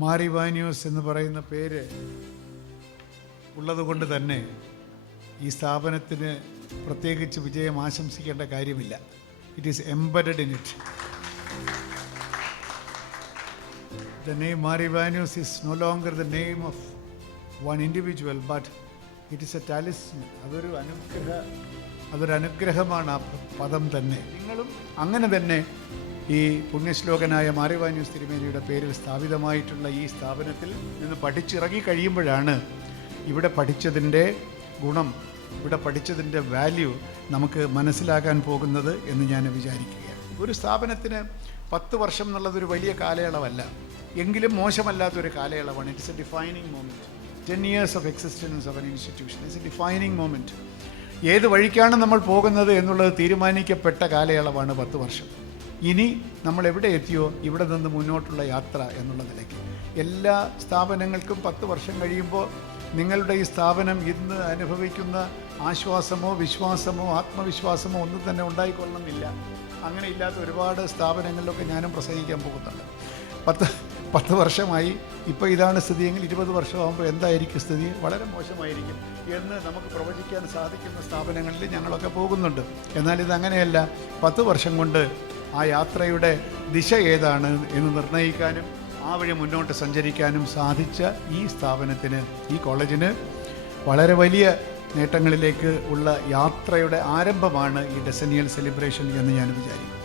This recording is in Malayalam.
മാർ ഇവാനിയോസ് എന്ന് പറയുന്ന പേര് ഉള്ളതുകൊണ്ട് തന്നെ ഈ സ്ഥാപനത്തിന് പ്രത്യേകിച്ച് വിജയം ആശംസിക്കേണ്ട കാര്യമില്ല. It is embedded in it. The name Mar Ivanos is no longer the name of one individual, but it is a talisman. അതൊരു അനുഗ്രഹമാണ് ആ പദം തന്നെ. നിങ്ങളും അങ്ങനെ തന്നെ ഈ പുണ്യശ്ലോകനായ മാർ ഇവാനിയോസ് തിരുമേനിയുടെ പേരിൽ സ്ഥാപിതമായിട്ടുള്ള ഈ സ്ഥാപനത്തിൽ നിന്ന് പഠിച്ചിറങ്ങി കഴിയുമ്പോഴാണ് ഇവിടെ പഠിച്ചതിൻ്റെ ഗുണം, ഇവിടെ പഠിച്ചതിൻ്റെ വാല്യൂ നമുക്ക് മനസ്സിലാക്കാൻ പോകുന്നത് എന്ന് ഞാൻ വിചാരിക്കുകയാണ്. ഒരു സ്ഥാപനത്തിന് 10 വർഷം എന്നുള്ളതൊരു വലിയ കാലയളവല്ല, എങ്കിലും മോശമല്ലാത്തൊരു കാലയളവാണ്. It's a defining moment. 10 years of existence of an institution is a defining moment. ഏത് വഴിക്കാണ് നമ്മൾ പോകുന്നത് എന്നുള്ളത് തീരുമാനിക്കപ്പെട്ട കാലയളവാണ് 10 വർഷം. ഇനി നമ്മൾ എവിടെ എത്തിയോ ഇവിടെ നിന്ന് മുന്നോട്ടുള്ള യാത്ര എന്നുള്ള നിലയ്ക്ക് എല്ലാ സ്ഥാപനങ്ങൾക്കും 10 വർഷം കഴിയുമ്പോൾ നിങ്ങളുടെ ഈ സ്ഥാപനം ഇന്ന് അനുഭവിക്കുന്ന ആശ്വാസമോ വിശ്വാസമോ ആത്മവിശ്വാസമോ ഒന്നും തന്നെ ഉണ്ടായിക്കൊള്ളണമെന്നില്ല. അങ്ങനെ ഇല്ലാത്ത ഒരുപാട് സ്ഥാപനങ്ങളിലൊക്കെ ഞാനും പ്രസംഗിക്കാൻ പോകുന്നുണ്ട്. 10 വർഷമായി ഇപ്പോൾ ഇതാണ് സ്ഥിതിയെങ്കിൽ 20 വർഷമാകുമ്പോൾ എന്തായിരിക്കും സ്ഥിതി? വളരെ മോശമായിരിക്കും എന്ന് നമുക്ക് പ്രവചിക്കാൻ സാധിക്കുന്ന സ്ഥാപനങ്ങളിൽ ഞങ്ങളൊക്കെ പോകുന്നുണ്ട്. എന്നാൽ ഇതങ്ങനെയല്ല. 10 വർഷം കൊണ്ട് ആ യാത്രയുടെ ദിശ ഏതാണ് എന്ന് നിർണ്ണയിക്കാനും ആ വഴി മുന്നോട്ട് സഞ്ചരിക്കാനും സാധിച്ച ഈ സ്ഥാപനത്തിന്, ഈ കോളേജിന് വളരെ വലിയ നേട്ടങ്ങളിലേക്ക് ഉള്ള യാത്രയുടെ ആരംഭമാണ് ഈ ഡെസനിയൽ സെലിബ്രേഷൻ എന്ന് ഞാൻ വിചാരിക്കുന്നു.